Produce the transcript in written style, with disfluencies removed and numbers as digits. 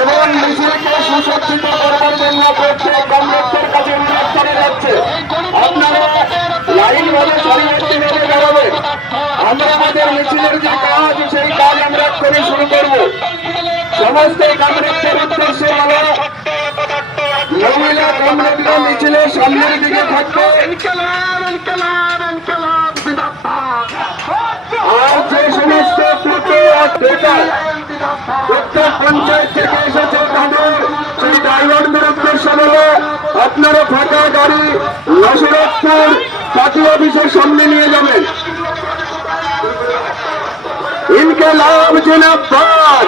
এবং মিছিলকে সুসজ্জিত করবার জন্য প্রত্যেক কমরেডদের কাছে অনুরোধ করা যাচ্ছে, আপনারা লাইন ভাবে সারিবদ্ধ ভাবে দাঁড়াবেন। আমরা আমাদের মিছিলের যে কাজ সেই কাজ আমরা করে শুরু করব। সমস্ত কমরেডদের উদ্দেশ্যে বলা, মহিলা কমরেডরা মিছিলের সামনের দিকে থাকবে। আর যে সমস্ত প্রত্যেক পঞ্চায়েত থেকে এসেছে তাদের সেই ড্রাইভারদের উদ্দেশ্যে বলে, আপনারা ফাঁকা গাড়ি নসরতপুর পার্টি অফিসের সামনে নিয়ে যাবেন। ইনকলাব জিন্দাবাদ।